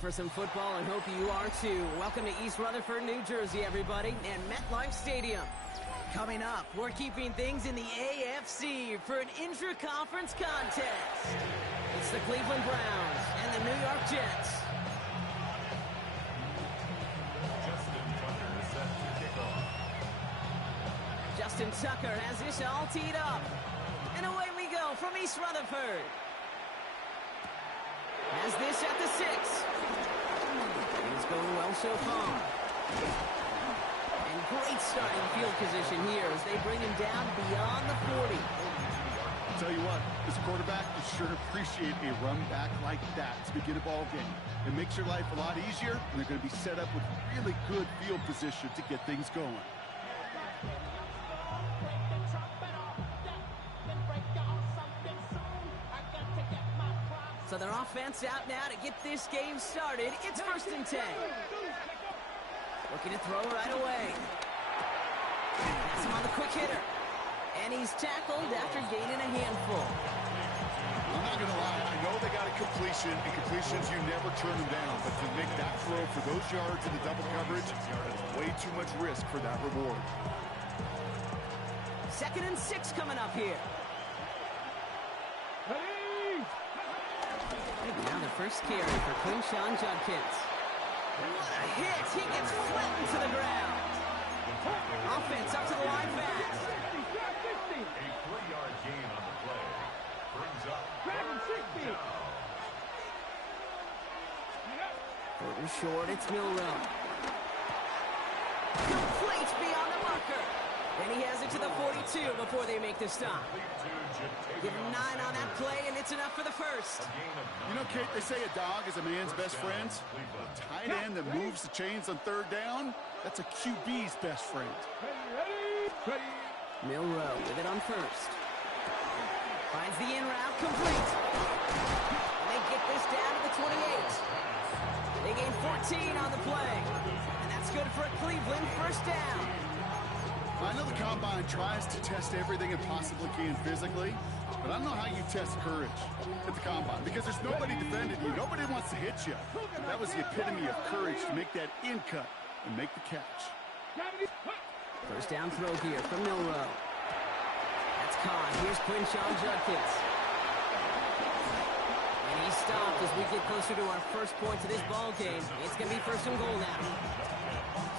for some football and hope you are too. Welcome to East Rutherford, New Jersey, everybody, and MetLife Stadium. Coming up, we're keeping things in the AFC for an intra-conference contest. It's the Cleveland Browns and the New York Jets. Justin Tucker has this all teed up. And away we go from East Rutherford. Has this at the 6. It's going well so far. And great starting field position here as they bring him down beyond the 40. I'll tell you what, as a quarterback, you sure appreciate a run back like that to begin a ball game. It makes your life a lot easier, and they're going to be set up with really good field position to get things going. So their offense out now to get this game started. It's 1st and 10. Looking to throw right away. That's him on the quick hitter. And he's tackled after gaining a handful. I'm not going to lie. I know they got a completion, and completions, you never turn them down. But to make that throw for those yards in the double coverage, that's way too much risk for that reward. 2nd and 6 coming up here. Now the first carry for Quinshon Judkins. What a hit! He gets flattened to the ground. Offense up to the line fast. A 3-yard gain on the play. Brings up 3rd and short, it's Milroe. Complete beyond the marker. And he has it to the 42 before they make the stop. Give him 9 on that play, and it's enough for the first. You know, Kate, they say a dog is a man's best friend. A tight end that moves the chains on 3rd down, that's a QB's best friend. Milroe with it on 1st. Finds the in route, complete. And they get this down to the 28. They gain 14 on the play. And that's good for a Cleveland 1st down. I know the Combine tries to test everything it possibly can physically, but I don't know how you test courage at the Combine because there's nobody defending you. Nobody wants to hit you. That was the epitome of courage to make that in cut and make the catch. 1st down throw here from Milroe. That's caught. Here's Quinshon Judkins. And he's stopped as we get closer to our first point to this ball game. It's going to be 1st and goal now.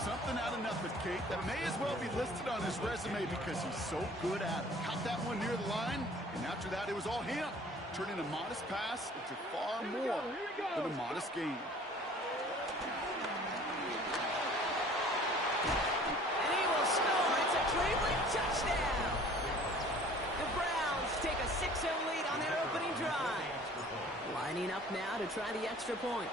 Something out of nothing, Kate. That may as well be listed on his resume because he's so good at it. Caught that one near the line, and after that, it was all him. Turning a modest pass into far more than a modest gain. And he will score. It's a Cleveland touchdown. The Browns take a 6-0 lead on their opening drive. Lining up now to try the extra point.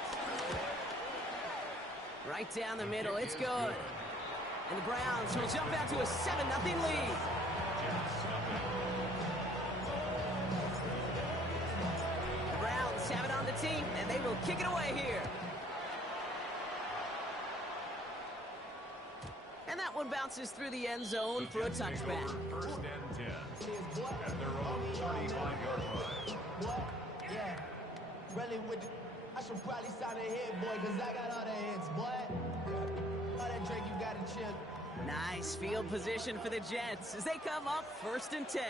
Right down the middle, it's good. And the Browns will jump out to a 7-0 lead. The Browns have it on the team, and they will kick it away here. And that one bounces through the end zone for a touchback. 1st and 10 at their own 35-yard line. Yeah, really with the... I should probably sign a hit, boy, because I got all the hits, boy. All that drink, you got to chill. Nice field position for the Jets as they come up 1st and 10.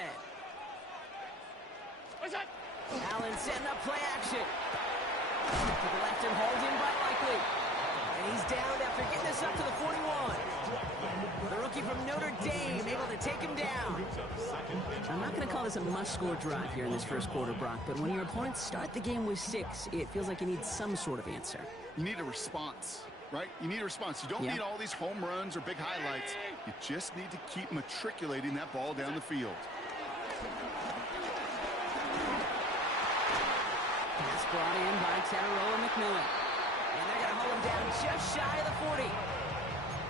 Allen setting up play action. To the left and hauled in by Likely. And he's down after getting this up to the 41. The rookie from Notre Dame able to take him down. I'm not going to call this a must-score drive here in this first quarter, Brock, but when your opponents start the game with 6, it feels like you need some sort of answer. You need a response, right? You need a response. You don't need all these home runs or big highlights. You just need to keep matriculating that ball down the field. Pass brought in by Tarola McMillan. And they're going to hold him down just shy of the 40.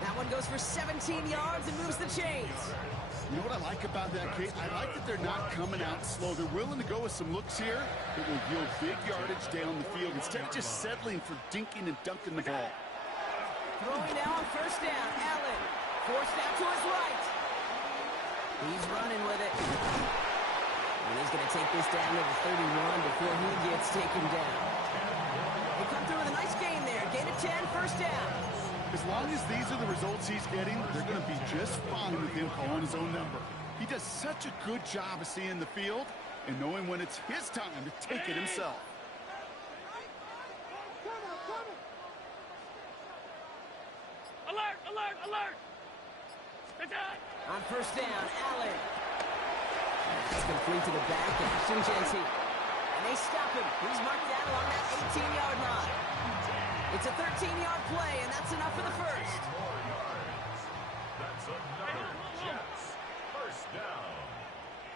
That one goes for 17 yards and moves the chains. You know what I like about that, Kate? I like that they're not coming out slow. They're willing to go with some looks here that will yield big yardage down the field instead of just settling for dinking and dunking the ball. Throwing now on 1st down. Allen forced out to his right. He's running with it. And he's going to take this down to the 31 before he gets taken down. They come through with a nice gain first down. As long as these are the results he's getting, they're going to be just fine with him calling his own number. He does such a good job of seeing the field and knowing when it's his time to take it himself. Alert! Alert! Alert! On first down, Allen. It's complete to the back, and Genty. And they stop him. He's marked down along that 18-yard line. It's a 13-yard play, and that's enough for the first. That's another Jets. First down.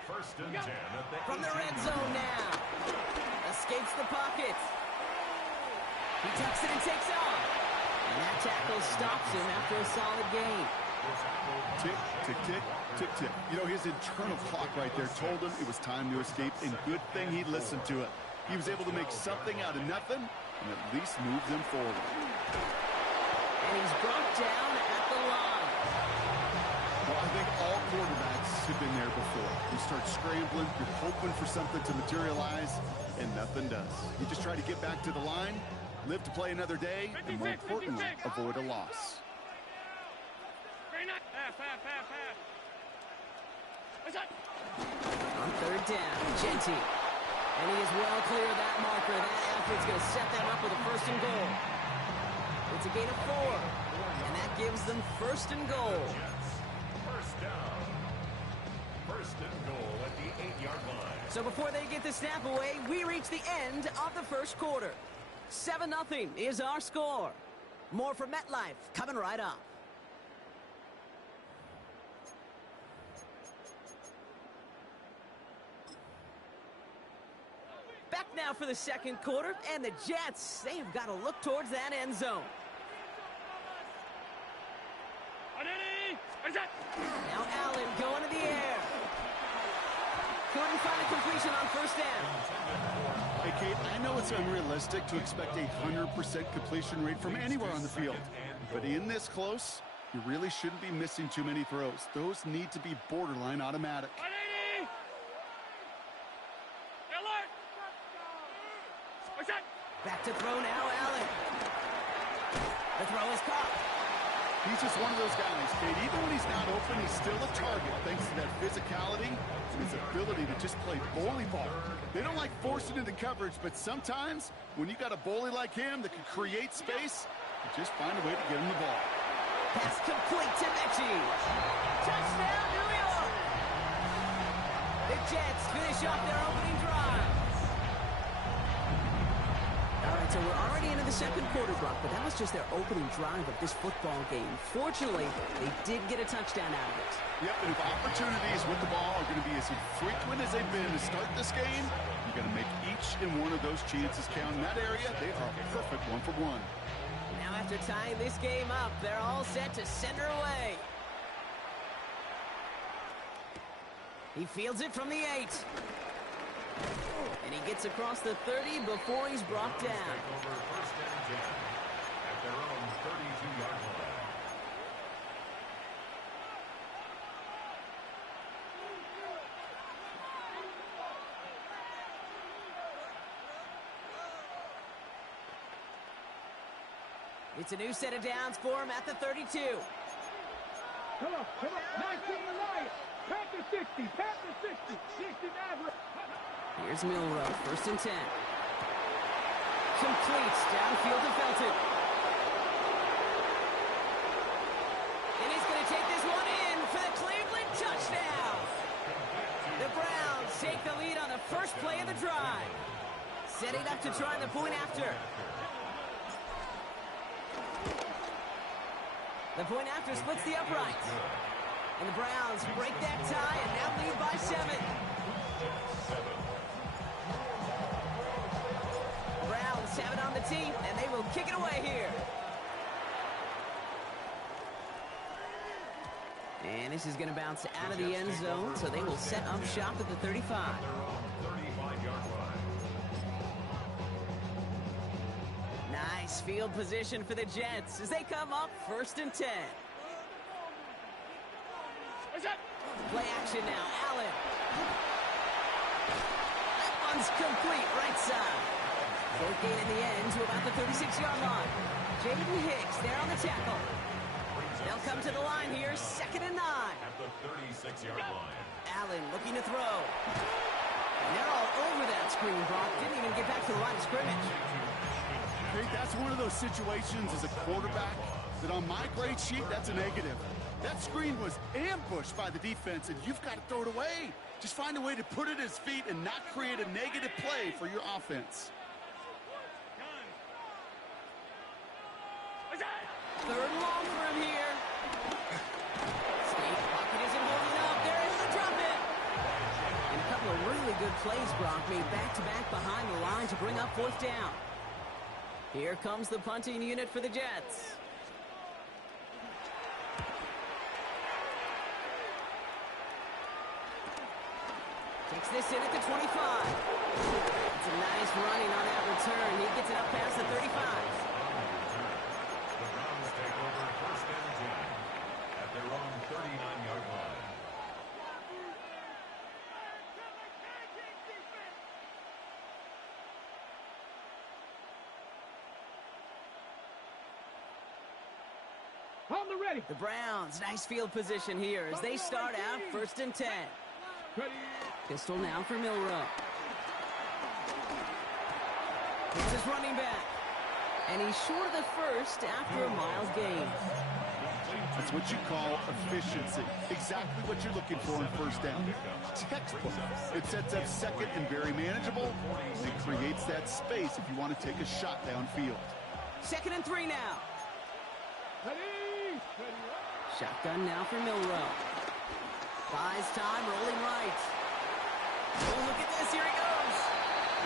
First and 10 at the From the red zone now. Escapes the pocket. He tucks it and takes off. And that tackle stops him after a solid gain. Tick, tick, tick, tick, tick. You know, his internal clock right there told him it was time to escape, and good thing he listened to it. He was able to make something out of nothing and at least move them forward. And he's brought down at the line. Well, I think all quarterbacks have been there before. You start scrambling, you're hoping for something to materialize, and nothing does. You just try to get back to the line, live to play another day, and more importantly, avoid a loss. On third down, Genty. And he is well clear of that marker. That effort's going to set them up with a first and goal. It's a gain of 4. And that gives them first and goal. First down. First and goal at the 8-yard line. So before they get the snap away, we reach the end of the first quarter. 7-0 is our score. More from MetLife coming right up. Back now for the second quarter, and the Jets, they've got to look towards that end zone. Now Allen going to the air. Couldn't find a completion on first down. Hey, Kate, I know it's unrealistic to expect a 100% completion rate from anywhere on the field. But in this close, you really shouldn't be missing too many throws. Those need to be borderline automatic. Back to throw now, Allen. The throw is caught. He's just one of those guys, Kate. Even when he's not open, he's still a target thanks to that physicality and his ability to just play bully ball. They don't like forcing into coverage, but sometimes when you got a bully like him that can create space, you just find a way to get him the ball. Pass complete to Mechie. Touchdown, New York! The Jets finish off their opening drive. All right, so we're already into the second quarter, Brock, but that was just their opening drive of this football game. Fortunately, they did get a touchdown out of it. Yep, and if opportunities with the ball are going to be as infrequent as they've been to start this game, you got to make each and one of those chances count. In that area, they are a perfect 1-for-1. Now after tying this game up, they're all set to center away. He fields it from the 8. And he gets across the 30 before he's brought down. Over first and 10 at their own 32-yard line. It's a new set of downs for him at the 32. Come on. Nice in the line. Panther 60. Panther 60. 60 average. Here's Milrow, first and 10. Completes downfield to Felton. And he's going to take this one in for the Cleveland touchdown. The Browns take the lead on the first play of the drive. Setting up to try the point after. The point after splits the uprights. And the Browns break that tie and now lead by 7. Browns have it on the tee, and they will kick it away here. And this is going to bounce out of the end zone, so they will set up shop at the 35. 35-yard line. Nice field position for the Jets as they come up first and 10. Play action now, Allen. That one's complete right side. Short gain in the end to about the 36-yard line. Jaden Hicks there on the tackle. They'll come to the line here, 2nd and 9. At the 36-yard line. Allen looking to throw. And they're all over that screen, Brock. Didn't even get back to the line of scrimmage. Hey, that's one of those situations as a quarterback that on my grade sheet, that's a negative. That screen was ambushed by the defense, and you've got to throw it away. Just find a way to put it at his feet and not create a negative play for your offense. 3rd and long for him here. State pocket isn't holding up. They're able to drop it. And a couple of really good plays, Brock, made back-to-back behind the line to bring up 4th down. Here comes the punting unit for the Jets. Takes this in at the 25. It's a nice running on that return. He gets it up past the 35. The Browns take over 1st and 10 at their own 39-yard line. On the ready. The Browns, nice field position here as they start out 1st and 10. Ready. Pistol now for Milroe. Here's his running back. And he's short of the first after a mild gain. That's what you call efficiency. Exactly what you're looking for in 1st down. Textbook. It sets up 2nd and very manageable. It creates that space if you want to take a shot downfield. 2nd and 3 now. Ready. Shotgun now for Milroe. Buys time, rolling right. Oh, look at this. Here he goes.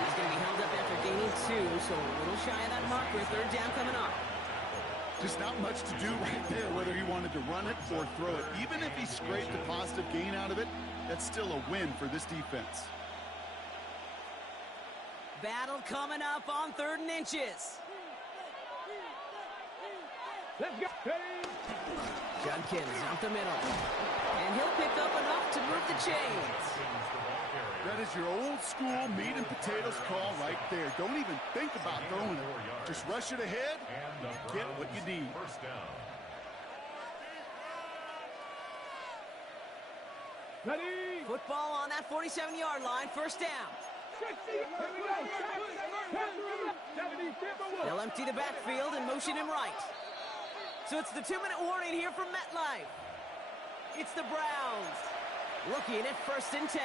He's going to be held up after gaining 2, so a little shy of that marker. 3rd down coming up. Just not much to do right there, whether he wanted to run it or throw it. Even if he scraped a positive gain out of it, that's still a win for this defense. Battle coming up on 3rd and inches. Let's go. Ready. Judkins up the middle. And he'll pick up enough to move the chains. That is your old school meat and potatoes call right there. Don't even think about throwing it. Just rush it ahead and get what you need. 1st down. Ready. Football on that 47-yard line, 1st down. 60. Here we go. 70. They'll empty the backfield and motion him right. So it's the 2-minute warning here from MetLife. It's the Browns looking at 1st and 10.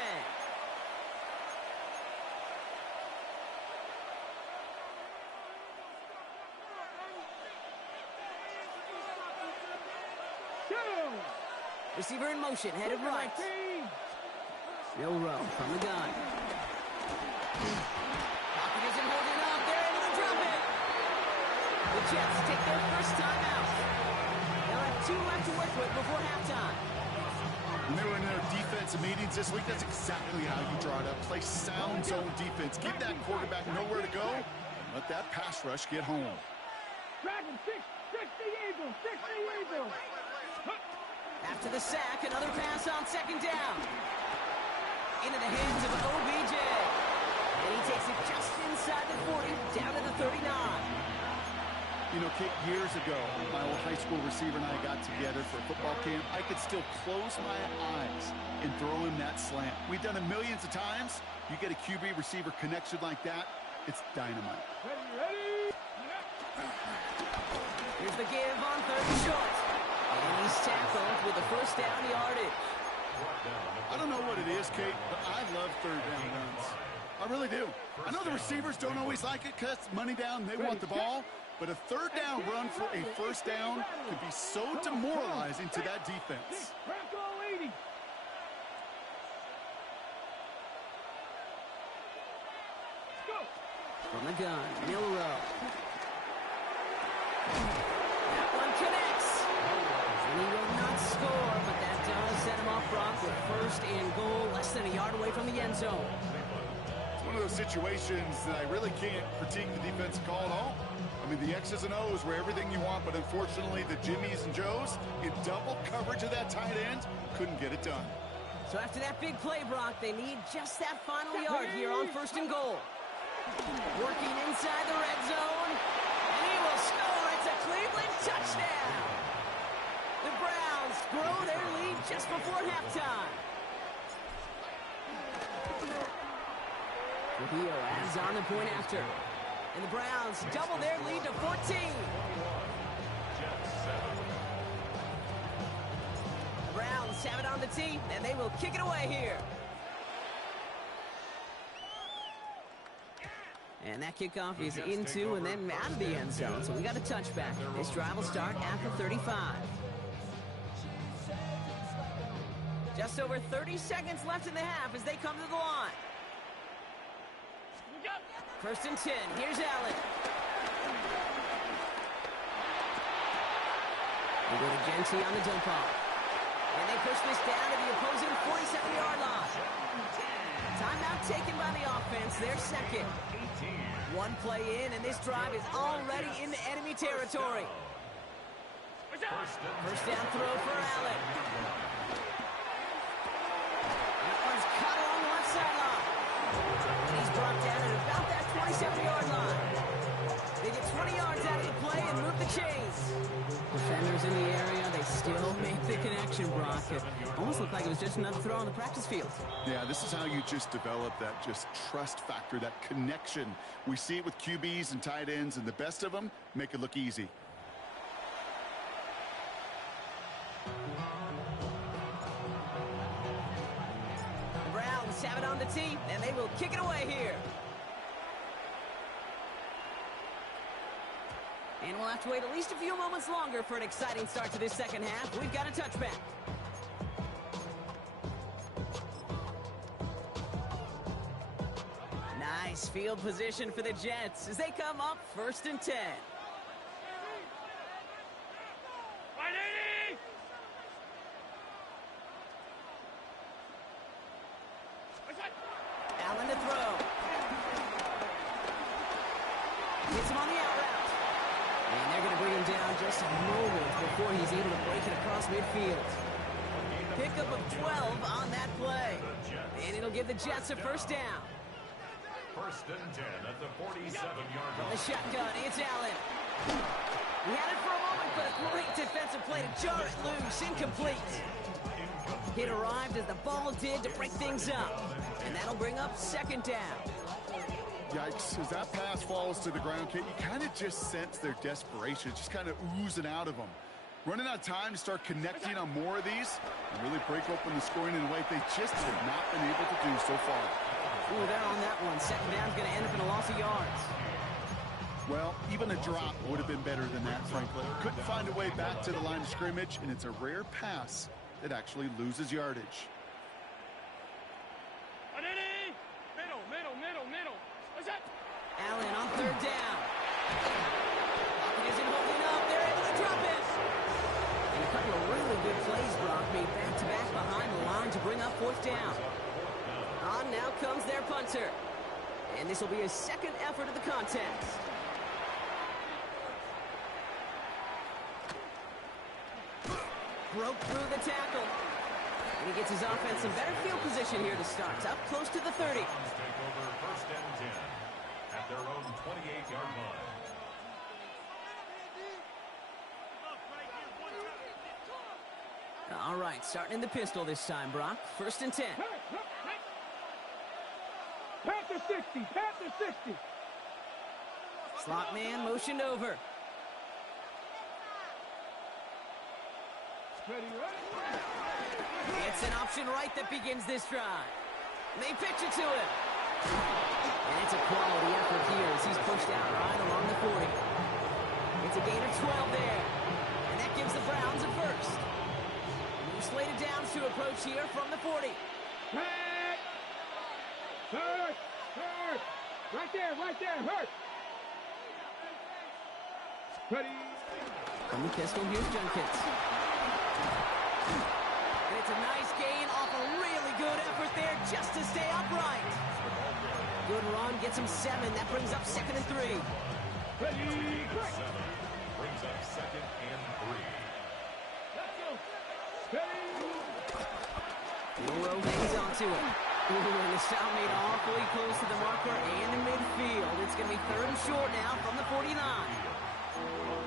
Receiver in motion, headed right. Milroe from the gun. Pocket isn't holding up. They're able to drop it. The Jets take their 1st time out. They'll have 2 left to work with before halftime. When they were in their defensive meetings this week, that's exactly how you draw it up. Play sound zone defense. Give that quarterback nowhere to go. And let that pass rush get home. Dragon 60 Eagles. 60 Eagles. After the sack, another pass on 2nd down. Into the hands of OBJ. And he takes it just inside the 40, down to the 39. You know, Kate, years ago, my old high school receiver and I got together for a football camp. I could still close my eyes and throw him that slant. We've done it millions of times. You get a QB receiver connection like that, it's dynamite. Ready. Here's the give on 3rd and short. And he's tackled with the 1st down yardage. I don't know what it is, Kate, but I love 3rd down runs. I really do. I know the receivers don't always like it because money down, they want the ball. But a 3rd down run for a 1st down can be so demoralizing to that defense. Bronco 80. Go. From the gun, Milroe. That one connects. And he will not score, but that does set him off, Brock, with 1st and goal, less than a yard away from the end zone. It's one of those situations that I really can't critique the defensive call at all. I mean, the X's and O's were everything you want, but unfortunately, the Jimmies and Joes, in double coverage of that tight end, couldn't get it done. So after that big play, Brock, they need just that final yard here on 1st and goal. Working inside the red zone. And he will score. It's a Cleveland touchdown. The Browns grow their lead just before halftime. Trujillo adds on the point after. And the Browns double their lead to 14. The Browns have it on the tee, and they will kick it away here. And that kickoff is into and then out of the end zone. So we got a touchback. This drive will start after 35. Just over 30 seconds left in the half as they come to the line. First and 10. Here's Allen. We go to Genty on the dump off. And they push this down to the opposing 47-yard line. Timeout taken by the offense. Their second. One play in, and this drive is already into enemy territory. First down throw for Allen. That one's cut along the left sideline. And he's brought down at about that 27-yard line. They get 20 yards out of the play and move the chains. Defenders in the area, they still make the connection, Brock. It almost looked like it was just another throw on the practice field. Yeah, this is how you just develop that just trust factor, that connection. We see it with QBs and tight ends, and the best of them make it look easy. The Browns have it on the tee, and they will kick it away here. And we'll have to wait at least a few moments longer for an exciting start to this second half. We've got a touchback. Nice field position for the Jets as they come up first and 10. Allen to throw. Hits him on the out route. And they're going to bring him down just a moment before he's able to break it across midfield. Pickup of 12 on that play. And it'll give the Jets a first down. First and 10 at the 47-yard From line. the shotgun, it's Allen. He had it for a moment, but a great defensive play to jar it loose. Incomplete. Hit arrived as the ball did to break things up. And that'll bring up second down. Yikes, as that pass falls to the ground, Kate, you kind of just sense their desperation, just kind of oozing out of them. Running out of time to start connecting on more of these and really break open the scoring in a way they just have not been able to do so far. Ooh, they're on that one. Second down's going to end up in a loss of yards. Well, even a drop would have been better than that, frankly. Couldn't find a way back to the line of scrimmage, and it's a rare pass that actually loses yardage. Allen on third down. Pocket isn't holding up. They're able to drop it. And a couple of really good plays, Brock, made back-to-back behind the line to bring up fourth down. On now comes their punter. And this will be his second effort of the contest. Broke through the tackle. And he gets his offense some better field position here to start. It's up close to the 30. Take over first and 10 at their own 28-yard line. All right, starting in the pistol this time, Brock. First and 10. Panther 60, Panther 60. Slot man motioned over. It's an option right that begins this drive. They pitch it to him. And it's a quality effort here as he's pushed out right along the 40. It's a gain of 12 there. And that gives the Browns a first. New slated downs to approach here from the 40. Hurt! Hurt! Right there, hurt! Ready? From the pistol, here's Junkins. And it's a nice gain off a really good effort there just to stay upright. Good run, gets him 7. That brings up second and 3. Ready? Brings up second and 3. Let's go! Ready? Milrow hangs on to it. Ooh, and the stop made awfully close to the marker and the midfield. It's going to be 3rd and short now from the 49.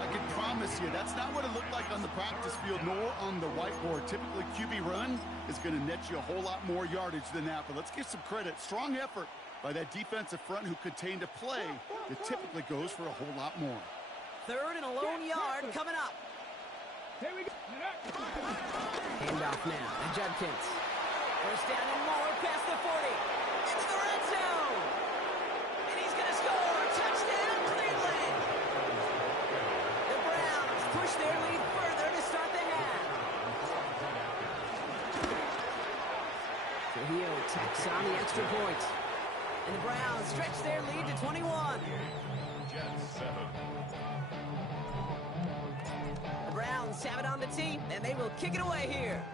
I can promise you, that's not what it looked like on the practice field nor on the whiteboard. Typically, QB run is going to net you a whole lot more yardage than that. But let's give some credit. Strong effort by that defensive front who contained a play that typically goes for a whole lot more. 3rd and a lone yard coming up. Here we go. Handoff now to Judkins. First down and more past the 40. Into the red zone. And he's going to score. Touchdown, Cleveland. The Browns push their lead further to start the half. Trujillo tacks on the extra point. And the Browns stretch their lead to 21. Jets 7. The Browns have it on the tee, and they will kick it away here.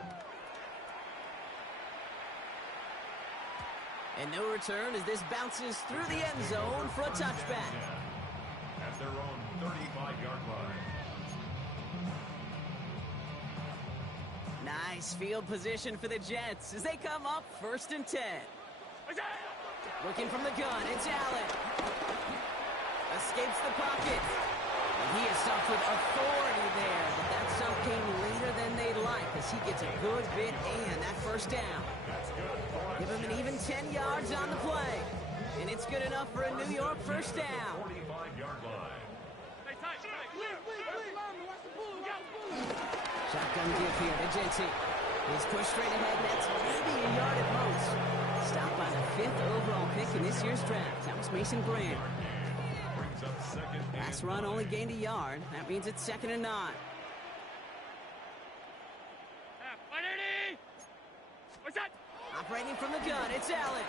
And no return as this bounces through the end zone for a touchback. At their own 35-yard line. Nice field position for the Jets as they come up 1st and 10. Looking from the gun, it's Allen. Escapes the pocket. And he is stuffed with authority there, but that stuff came later than they'd like as he gets a good bit and that first down. Give him an even 10 yards on the play. And it's good enough for a New York first down. 45-yard line. Shotgun give here to Jency. He's pushed straight ahead, and that's maybe a yard at most. Stopped by the 5th overall pick in this year's draft. That was Mason Graham. Brings up 2nd and Last run only gained a yard. That means it's 2nd and 9. Operating from the gun, it's Allen.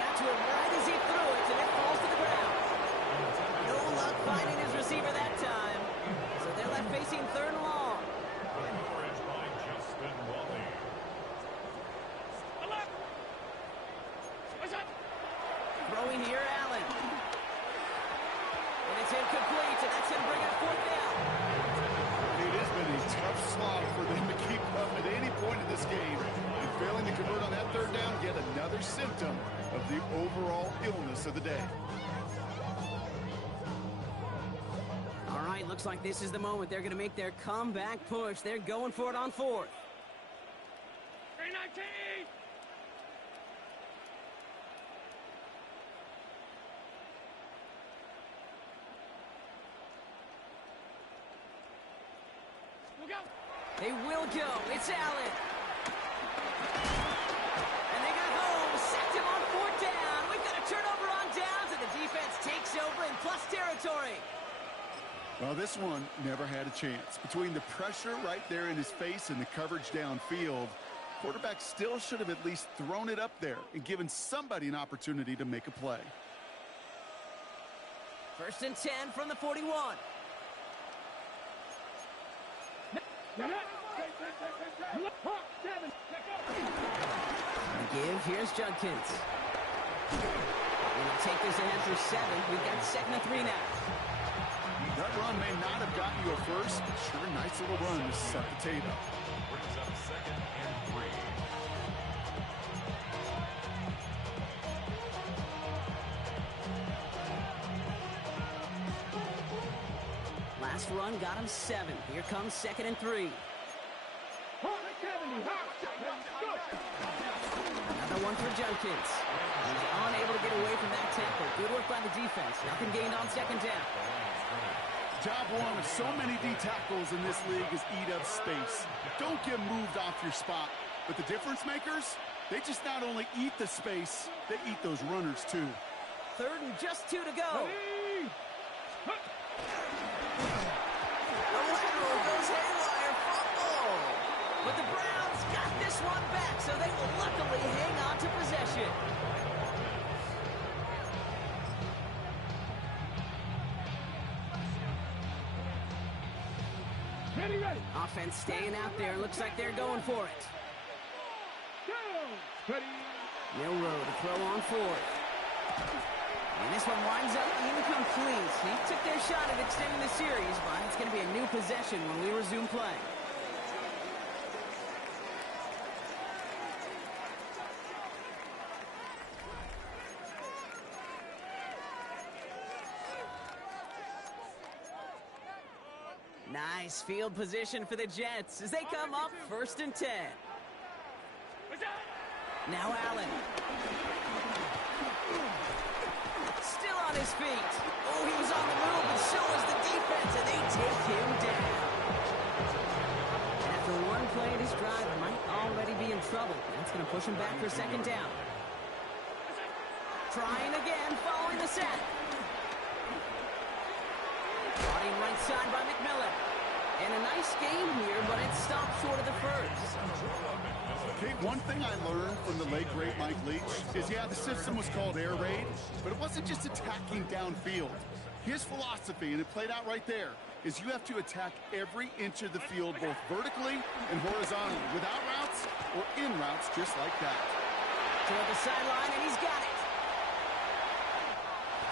Got to him right as he threw it, and it falls to the ground. No luck finding his receiver that time. So they're left facing 3rd and long. encouraged by Justin Wally. Throwing here, Allen. And it's incomplete, and that's going to bring up 4th down. It has been a tough slog for them to keep up at any point in this game. And failing to convert on that 3rd down, yet another symptom of the overall illness of the day. All right, looks like this is the moment they're going to make their comeback push. They're going for it on 4th. 319. We'll go. They will go. It's Allen. And they got home. Sacked him on 4th down. We've got a turnover on downs, and the defense takes over in plus territory. Well, this one never had a chance. Between the pressure right there in his face and the coverage downfield, quarterback still should have at least thrown it up there and given somebody an opportunity to make a play. 1st and 10 from the 41. Give, here's Judkins. We'll take this ahead for 7. We've got 2nd and 3 now. That run may not have gotten you a first, but sure, nice little run to set the table. Brings up 2nd and 3. Last run got him 7. Here comes 2nd and 3. Another one for Judkins. He's unable to get away from that tackle. Good work by the defense. Nothing gained on 2nd down. Job one of so many D tackles in this league is eat up space. Don't get moved off your spot. But the difference makers, they just not only eat the space, they eat those runners too. 3rd and just 2 to go. The lateral goes haywire. Fumble. But the Browns got this one back, so they will luckily hang on to possession. Ready. Offense staying out there. Looks like they're going for it. Ready. Milrow to throw on 4th. And this one winds up incomplete. He took their shot at extending the series, but it's going to be a new possession when we resume play. Nice field position for the Jets as they come up 1st and 10. Now Allen. Still on his feet. Oh, he was on the move, but so was the defense, and they take him down. And after one play, this drive might already be in trouble. That's going to push him back for 2nd down. Trying again, following the sack. Brought in right side by McMillan. And a nice game here, but it stopped short of the first. Okay, one thing I learned from the late great Mike Leach is, yeah, the system was called air raid, but it wasn't just attacking downfield. His philosophy, and it played out right there, is you have to attack every inch of the field, both vertically and horizontally, without routes or in routes, just like that. Toward the sideline, and he's got it.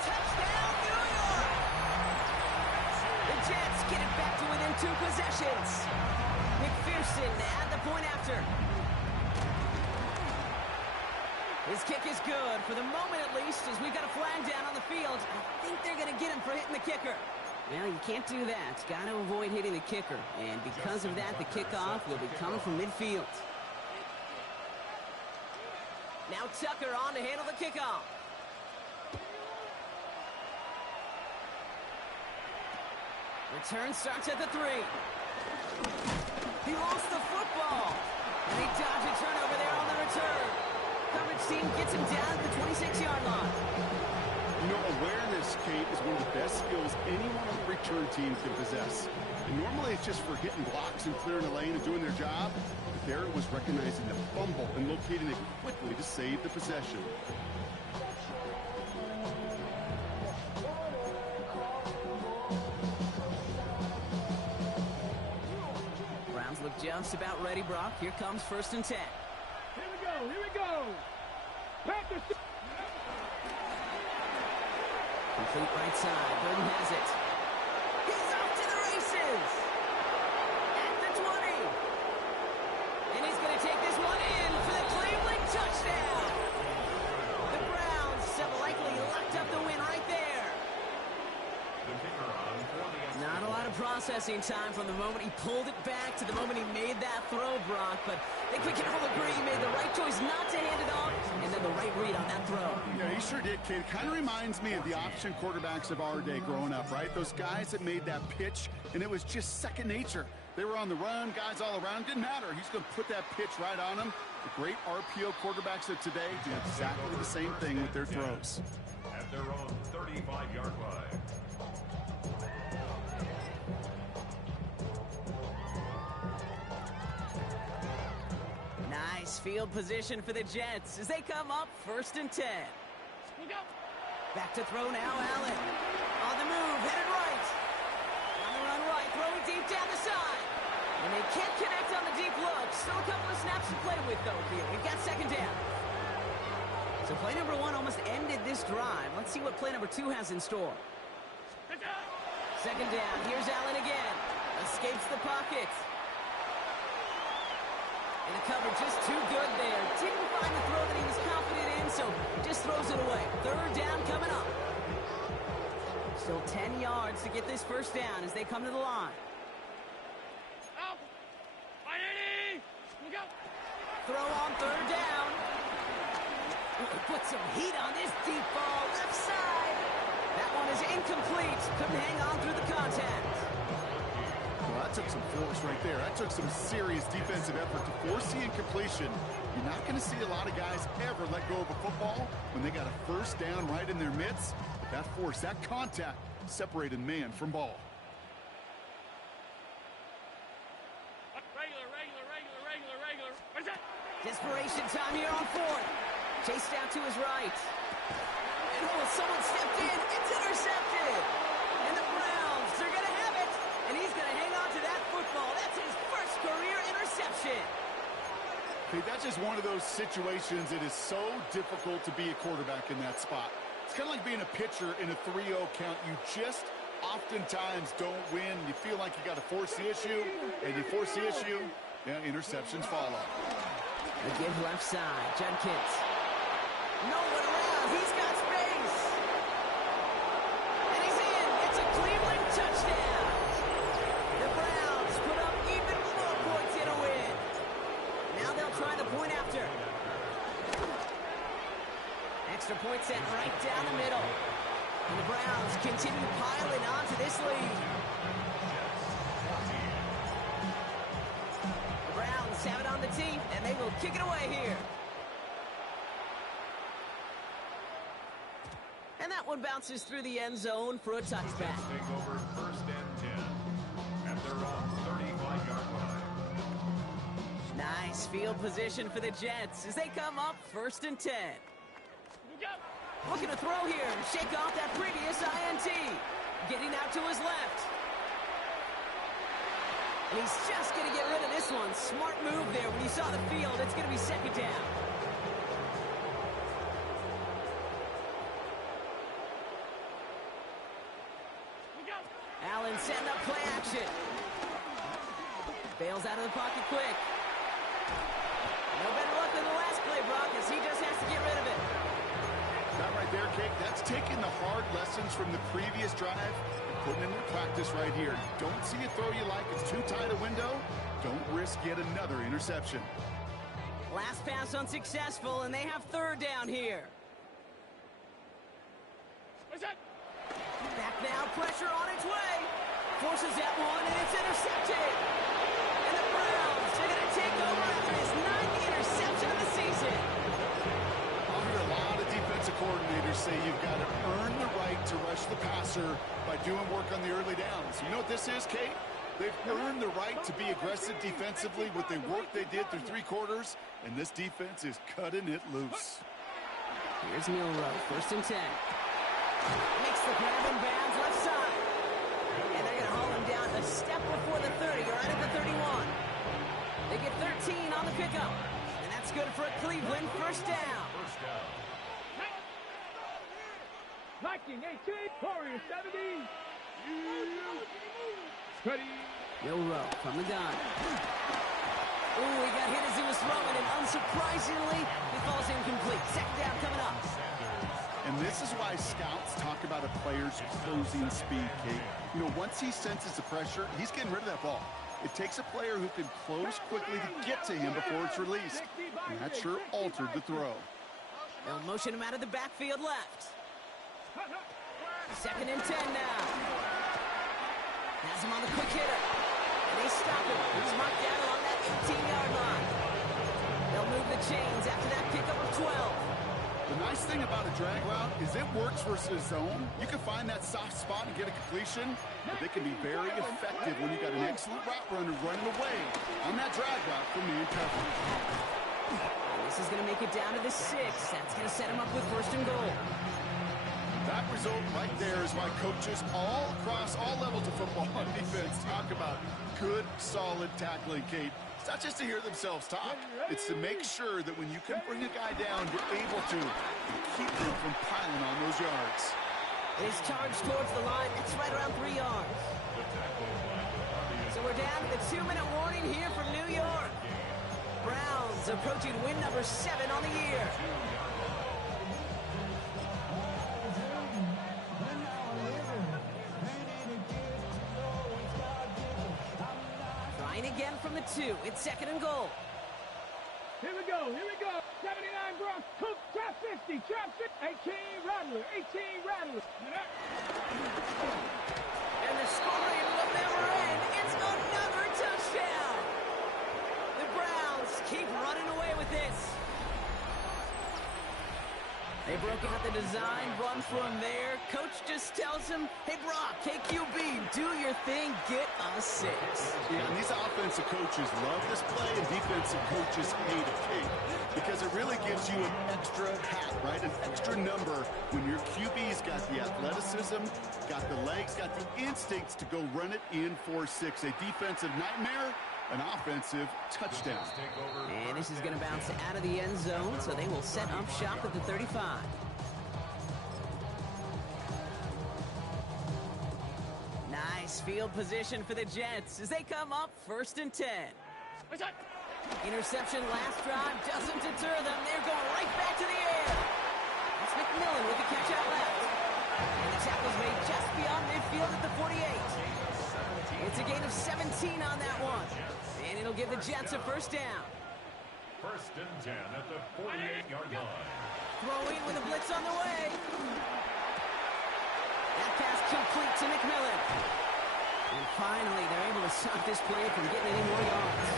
Touchdown, New York! The Jets get it back to within 2 possessions. McPherson at the point after. His kick is good, for the moment at least, as we've got a flag down on the field. I think they're going to get him for hitting the kicker. Well, you can't do that. Got to avoid hitting the kicker. And because of that, the kickoff will be coming from midfield. Now Tucker on to handle the kickoff. Return starts at the 3. He lost the football. And they dodge a turnover there on the return. Coverage team gets him down at the 26-yard line. You know, awareness, Kate, is one of the best skills anyone on the return team can possess. And normally it's just for hitting blocks and clearing a lane and doing their job. But there it was recognizing the fumble and locating it quickly to save the possession. Browns look just about ready, Brock. Here comes 1st and 10. Here we go, here we go. Panthers. Complete right side. Burton has it. He's off to the races. At the 20. And he's going to take this one in for the Cleveland touchdown. The Browns have likely locked up the win right there. Not a lot of processing time from the moment he pulled it back to the moment he made that throw, Brock. But I think we can all agree he made the right choice not to hand it off, and then the right read on that throw. Yeah, he sure did, kid. Kind of reminds me of the option quarterbacks of our day growing up, right? Those guys that made that pitch, and it was just second nature. They were on the run, guys all around. Didn't matter. He's going to put that pitch right on them. The great RPO quarterbacks of today do exactly the same thing with their throws. At their own 35-yard line. Nice field position for the Jets as they come up 1st and 10. Back to throw now, Allen. On the move, headed right. On the run right, throwing deep down the side. And they can't connect on the deep look. Still a couple of snaps to play with, though, here. We've got 2nd down. So play number 1 almost ended this drive. Let's see what play number 2 has in store. 2nd down, here's Allen again. Escapes the pocket. And the cover just too good there. Didn't find the throw that he was confident in, so just throws it away. 3rd down coming up. Still 10 yards to get this 1st down as they come to the line. Throw on 3rd down. Put some heat on this deep ball. Left side. That one is incomplete. Couldn't hang on through the contact. Well, that took some force right there. That took some serious defensive effort to force the incompletion. You're not going to see a lot of guys ever let go of a football when they got a 1st down right in their midst. But that force, that contact, separated man from ball. Desperation time here on 4th. Chased out to his right. And someone stepped in. It's intercepted. And the Browns, they're going to have it. And he's going to hang on to that football. That's his 1st career interception. Okay, that's just one of those situations that is so difficult to be a quarterback in that spot. It's kind of like being a pitcher in a 3-0 count. You just oftentimes don't win. You feel like you got to force the issue, and you force the issue, yeah, interceptions follow. The give left side, Judkins. No one around, he's got space. And he's in, it's a Cleveland touchdown. The Point sent right down the middle. And the Browns continue piling onto this lead. The Browns have it on the tee, and they will kick it away here. And that one bounces through the end zone for a touchback. Take over 1st and 10 at their own 35-yard line. Nice field position for the Jets as they come up 1st and 10. Looking to throw here and shake off that previous INT. Getting out to his left. And he's just going to get rid of this one. Smart move there when you saw the field. It's going to be 2nd down. Allen setting up play action. Bails out of the pocket quick. No better luck than the last play, Brock, as he just has to get rid of it. That right there, Kate, that's taking the hard lessons from the previous drive and putting them in practice right here. Don't see a throw you like, it's too tight a window. Don't risk yet another interception. Last pass unsuccessful, and they have 3rd down here. Back now, pressure on its way. Forces that one, and it's intercepted. And the Browns are going to take over after his 9th interception of the season. I'll hear a lot of defensive coordinators say you've got to earn the right to rush the passer by doing work on the early downs. You know what this is, Kate? They've earned the right to be aggressive defensively with the work they did through 3 quarters, and this defense is cutting it loose. Here's Milroe, 1st and 10. Makes the grab and bounds left side. And they're going to haul him down a step before the 30, right at the 31. They get 13 on the pickup. And that's good for a Cleveland 1st down. 19-18, Warriors 70. Ready. Milroe from the gun. Ooh, he got hit as he was throwing, and unsurprisingly, he falls incomplete. 2nd down coming up. And this is why scouts talk about a player's closing speed, Kate. You know, once he senses the pressure, he's getting rid of that ball. It takes a player who can close quickly to get to him before it's released. And that sure altered the throw. They'll motion him out of the backfield left. 2nd and 10 now. Has him on the quick hitter. And they stop him. He's marked down along that 18-yard line. They'll move the chains after that pickup of 12. The nice thing about a drag route is it works versus zone. You can find that soft spot and get a completion, but they can be very effective when you got an excellent route runner running away on that drag route from man coverage. This is going to make it down to the 6. That's going to set him up with 1st and goal. That result right there is why coaches all across all levels of football on defense talk about good, solid tackling, Kate. It's not just to hear themselves talk. It's to make sure that when you can bring a guy down, you're able to keep him from piling on those yards. It is charged towards the line. It's right around 3 yards. So we're down to the 2-minute warning here from New York. Browns approaching win number 7 on the year. Again from the 2. It's 2nd and goal. Here we go. 79 Bronx. Cook, trap 50. 18 Rattler. And the scoring will never end. It's another touchdown. The Browns keep running away with this. They broke out the design, run from there. Coach just tells him, hey, Brock, KQB, do your thing, get a 6. Yeah, and these offensive coaches love this play, and defensive coaches hate it, Kate, because it really gives you an extra hat, right? An extra number when your QB's got the athleticism, got the legs, got the instincts to go run it in for 6. A defensive nightmare, an offensive touchdown. And this is going to bounce out of the end zone, so they will set up shop at the 35. Nice field position for the Jets as they come up 1st and 10. Interception last drive doesn't deter them. They're going right back to the air. That's McMillan with the catch out left. And the tackle's made just beyond midfield at the 48. It's a gain of 17 on that one. And it'll give the Jets a 1st down. 1st and 10 at the 48-yard line. Throwing with a blitz on the way. That pass complete to McMillan. And finally, they're able to stop this play from getting any more yards.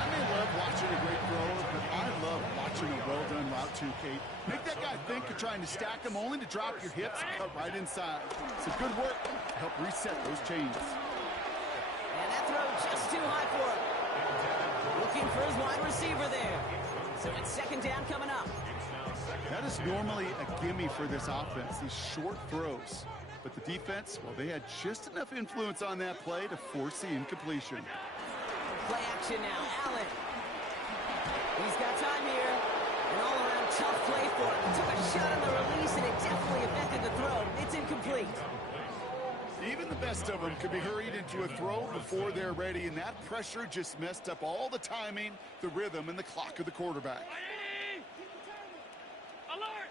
I may love watching a great thrower, but I love watching a well-done route too, Kate. Make that guy think you're trying to stack him only to drop your hips and cut right inside. It's a good work to help reset those chains. And that throw just too high for him. Looking for his wide receiver there. So it's second down coming up. That is normally a gimme for this offense, these short throws. But the defense, well, they had just enough influence on that play to force the incompletion. Play action now, Allen. He's got time here. An all-around tough play for him. He took a shot on the release, and it definitely affected the throw. It's incomplete. Even the best of them could be hurried into a throw before they're ready, and that pressure just messed up all the timing, the rhythm, and the clock of the quarterback. Alert!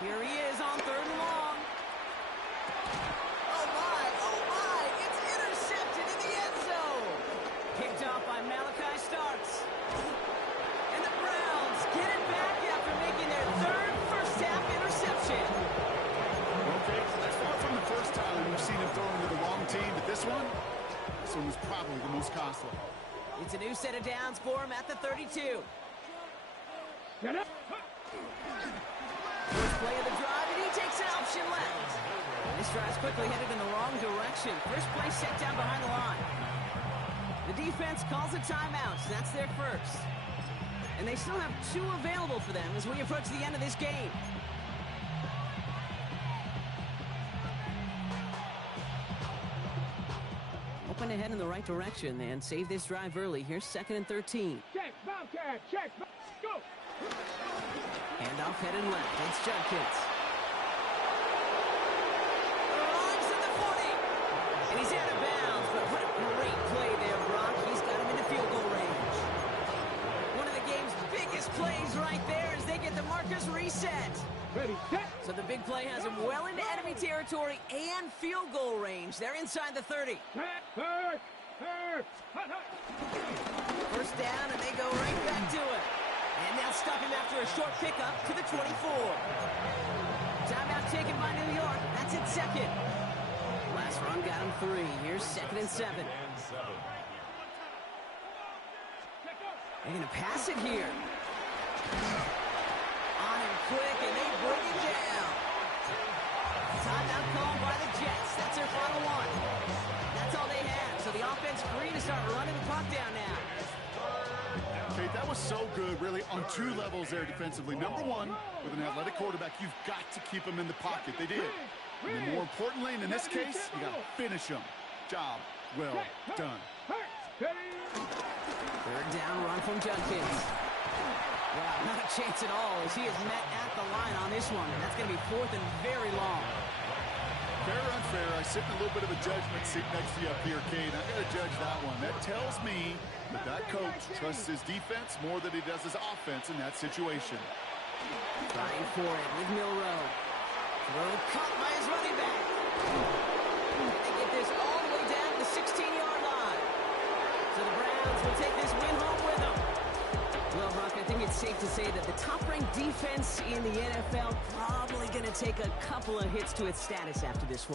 Here he is on third and long. Oh my, it's intercepted in the end zone. Picked off by Malachi Starks. And the Browns get it back after making their third first-half interception. Okay, that's far from the first time we've seen him throwing to the wrong team, but this one was probably the most costly. It's a new set of downs for him at the 32. Get up! First play of the drive, and he takes an option left. This drive's quickly headed in the wrong direction. First play set down behind the line. The defense calls a timeout. That's their first. And they still have 2 available for them as we approach the end of this game. Hoping to head in the right direction and save this drive early. Here's 2nd and 13. Check, Bobcat, check, go! Handoff headed left. It's Judkins. Launch at the 40. And he's out of bounds, but what a great play there, Brock. He's got him into field goal range. One of the game's biggest plays right there as they get the markers reset. Ready, set! So the big play has him well into enemy territory and field goal range. They're inside the 30. Hurt! Hut! First down, and they go right back to it. And they'll stop him after a short pickup to the 24. Timeout taken by New York. That's it, second. Last run got him 3. Here's 2nd and 7. They're going to pass it here. On him quick, and they bring it down. Timeout called by the Jets. That's their final one. That's all they have. So the offense free to start running the clock down now. Okay, that was so good, really, on 2 levels there defensively. Number 1, with an athletic quarterback, you've got to keep him in the pocket. They did. And then more importantly, and in this case, you got to finish him. Job well done. Third down run from Judkins. Wow, not a chance at all as he is met at the line on this one. And that's going to be 4th and very long. Fair or unfair, I sit in a little bit of a judgment seat next to you up here, Kate. I got to judge that one. That tells me that coach trusts his defense more than he does his offense in that situation. Trying for it with Milrow. Throw caught by his running back. They get this all the way down to the 16-yard line. So the Browns will take this win home with them. Well, Brock, I think it's safe to say that the top-ranked defense in the NFL probably going to take a couple of hits to its status after this one.